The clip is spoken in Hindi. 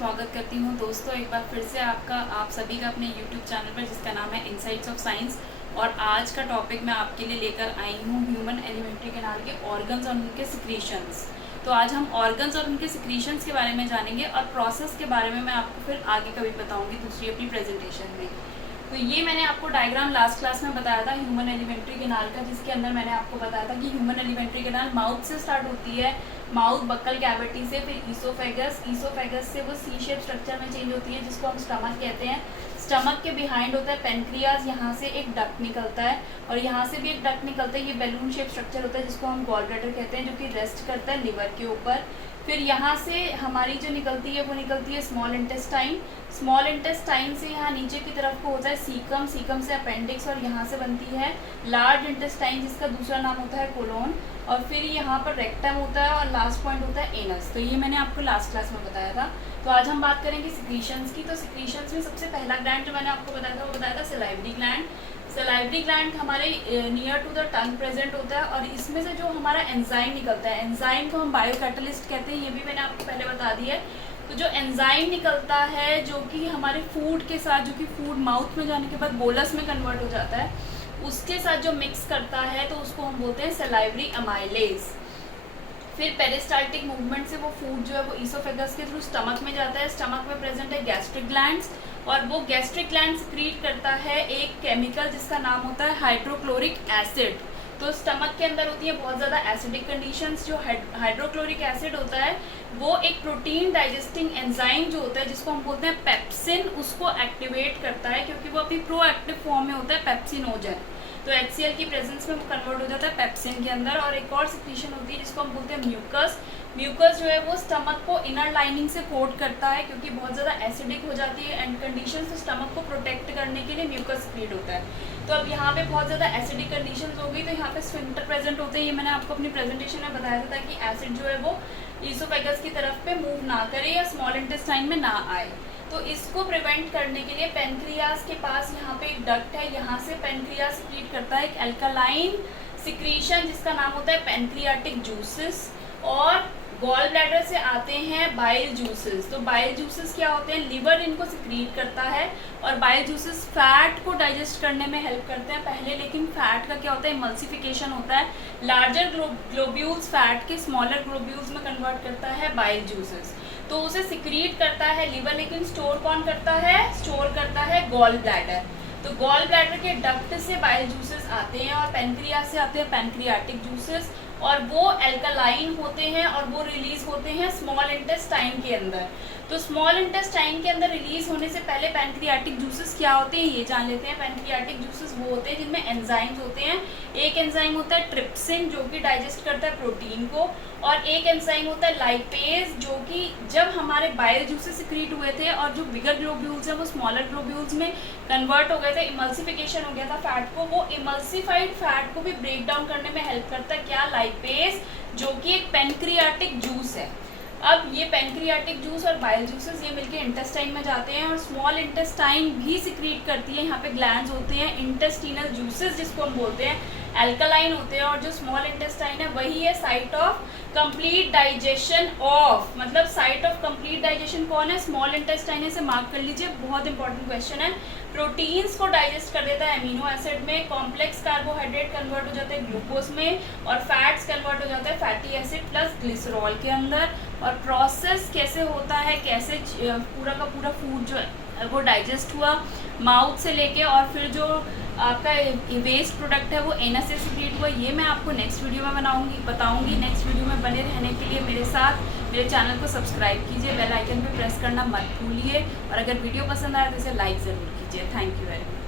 स्वागत करती हूँ दोस्तों एक बार फिर से आप सभी का अपने YouTube चैनल पर, जिसका नाम है इनसाइट्स ऑफ साइंस। और आज का टॉपिक मैं आपके लिए लेकर आई हूँ ह्यूमन एलिमेंट्री कैनाल के ऑर्गन्स और उनके सिक्रीशंस। तो आज हम ऑर्गन्स और उनके सिक्रीशंस के बारे में जानेंगे और प्रोसेस के बारे में मैं आपको फिर आगे कभी बताऊँगी दूसरी अपनी प्रेजेंटेशन में। तो ये मैंने आपको डायग्राम लास्ट क्लास में बताया था ह्यूमन एलिमेंट्री कैनाल का, जिसके अंदर मैंने आपको बताया था कि ह्यूमन एलिमेंट्री कैनाल माउथ से स्टार्ट होती है, माउथ बक्कल कैविटी से, फिर ईसोफेगस से वो सी शेप स्ट्रक्चर में चेंज होती है जिसको हम स्टमक कहते हैं। स्टमक के बिहाइंड होता है पेनक्रियाज, यहाँ से एक डक्ट निकलता है और यहाँ से भी एक डक्ट निकलता है। ये बैलून शेप स्ट्रक्चर होता है जिसको हम गॉल ब्लैडर कहते हैं, जो कि रेस्ट करता है लिवर के ऊपर। फिर यहाँ से हमारी जो निकलती है वो निकलती है स्मॉल इंटेस्टाइन। स्मॉल इंटेस्टाइन से यहाँ नीचे की तरफ को होता है सीकम, सीकम से अपेंडिक्स और यहाँ से बनती है लार्ज इंटेस्टाइन, जिसका दूसरा नाम होता है कोलोन। और फिर यहाँ पर रेक्टम होता है और लास्ट पॉइंट होता है एनस। तो ये मैंने आपको लास्ट क्लास में बताया था। तो आज हम बात करेंगे सिक्रीशंस की। तो सिक्रीशंस में सबसे पहला ग्लैंड जो मैंने आपको बताया था वो बताया था सलाइवरी ग्लैंड। सलाइवरी ग्लैंड हमारे near to the tongue present होता है और इसमें से जो हमारा एंजाइम निकलता है, एंजाइम को हम बायोकैटलिस्ट कहते हैं, ये भी मैंने आपको पहले बता दिया है। तो जो एंजाइम निकलता है जो कि हमारे फूड के साथ, जो कि फूड माउथ में जाने के बाद बोलस में कन्वर्ट हो जाता है, उसके साथ जो मिक्स करता है तो उसको हम बोलते हैं सलाइवरी अमाइलेज। फिर पेरिस्टाल्टिक मूवमेंट से वो फूड जो है वो ईसोफेगस के थ्रू स्टमक में जाता है। स्टमक में प्रेजेंट है गैस्ट्रिक ग्लैंड्स और वो गैस्ट्रिक ग्लैंड क्रिएट करता है एक केमिकल जिसका नाम होता है हाइड्रोक्लोरिक एसिड। तो स्टमक के अंदर होती है बहुत ज़्यादा एसिडिक कंडीशंस। जो हाइड्रोक्लोरिक एसिड होता है वो एक प्रोटीन डाइजेस्टिंग एंजाइम जो होता है जिसको हम बोलते हैं पेप्सिन, उसको एक्टिवेट करता है क्योंकि वो अपनी प्रोएक्टिव फॉर्म में होता है पेप्सिनोजन। तो HCl की प्रेजेंस में वो कन्वर्ट हो जाता है पेप्सिन के अंदर। और एक और सिक्रीशन होती है जिसको हम बोलते हैं म्यूकस। म्यूकस जो है वो स्टमक को इनर लाइनिंग से कोट करता है क्योंकि बहुत ज़्यादा एसिडिक हो जाती है एंड कंडीशन से स्टमक को प्रोटेक्ट करने के लिए म्यूकस क्रिएट होता है। तो अब यहाँ पे बहुत ज़्यादा एसिडिक कंडीशंस हो गई तो यहाँ पे स्फिंक्टर प्रेजेंट होते हैं। ये मैंने आपको अपनी प्रेजेंटेशन में बताया था कि एसिड जो है वो ईसोफेगस की तरफ पे मूव ना करे या स्मॉल इंटेस्टाइन में ना आए। तो इसको प्रिवेंट करने के लिए पेनक्रियाज के पास यहाँ पे एक डक्ट है, यहाँ से पेनक्रियाज सीक्रेट करता है एक अल्कलाइन सिक्रीशन जिसका नाम होता है पेनक्रियाटिक जूसेस। और गॉल ब्लैडर से आते हैं बाइल जूसेस। तो बाइल जूसेस क्या होते हैं, लिवर इनको सिक्रीट करता है और बाइल जूसेस फैट को डाइजेस्ट करने में हेल्प करते हैं पहले। लेकिन फैट का क्या होता है, इमल्सिफिकेशन होता है, लार्जर ग्लोब्यूल्स फैट के स्मॉलर ग्लोब्यूल्स में कन्वर्ट करता है बाइल जूसेस। तो उसे सिक्रीट करता है लिवर, लेकिन स्टोर कौन करता है, स्टोर करता है गॉल ब्लैडर। तो गॉल ब्लैडर के डक्ट से बाइल जूसेस आते हैं और पेनक्रियास से आते हैं पेनक्रियाटिक जूसेस और वो अल्कलाइन होते हैं और वो रिलीज होते हैं स्मॉल इंटेस्टाइन के अंदर। तो स्मॉल इंटेस्टाइन के अंदर रिलीज होने से पहले पेनक्रियाटिक जूसेस क्या होते हैं ये जान लेते हैं। पेनक्रियाटिक जूसेस वो होते हैं जिनमें एंजाइम्स होते हैं। एक एंजाइम होता है ट्रिप्सिन जो कि डाइजेस्ट करता है प्रोटीन को, और एक एंजाइम होता है लाइपेज जो कि जब हमारे बाइल जूसेस सिक्रीट हुए थे और जो बिगर ग्लोब्यूल्स हैं वो स्मॉलर ग्लोब्यूल्स में कन्वर्ट हो गए थे, इमल्सिफिकेशन हो गया था फैट को, वो इमल्सिफाइड फैट को भी ब्रेक डाउन करने में हेल्प करता है क्या, लाइपेज, जो कि एक पेनक्रियाटिक जूस है। अब ये पेनक्रियाटिक जूस और बाइल जूसेस ये मिलके इंटेस्टाइन में जाते हैं और स्मॉल इंटेस्टाइन भी सिक्रीट करती है। यहाँ पे ग्लैंड्स होते हैं इंटेस्टिनल जूसेस जिसको हम बोलते हैं, अल्कलाइन होते हैं। और जो स्मॉल इंटेस्टाइन है वही है site of complete digestion of, मतलब साइट ऑफ कंप्लीट डाइजेशन कौन है, स्मॉल इंटेस्टाइन। से मार्क कर लीजिए, बहुत इंपॉर्टेंट क्वेश्चन है। प्रोटीन्स को डाइजेस्ट कर देता है अमीनो एसिड में, कॉम्प्लेक्स कार्बोहाइड्रेट कन्वर्ट हो जाता है ग्लूकोज में और फैट्स कन्वर्ट हो जाता है फैटी एसिड प्लस ग्लिसरॉल के अंदर। और प्रोसेस कैसे होता है, कैसे पूरा का पूरा फूड जो है वो डाइजेस्ट हुआ माउथ से लेके, और फिर जो आपका वेस्ट प्रोडक्ट है वो एनस से सिक्रीट हुआ, ये मैं आपको नेक्स्ट वीडियो में बताऊंगी। नेक्स्ट वीडियो में बने रहने के लिए मेरे साथ मेरे चैनल को सब्सक्राइब कीजिए, बेल आइकन पे प्रेस करना मत भूलिए और अगर वीडियो पसंद आए तो इसे लाइक ज़रूर कीजिए। Thank you very much.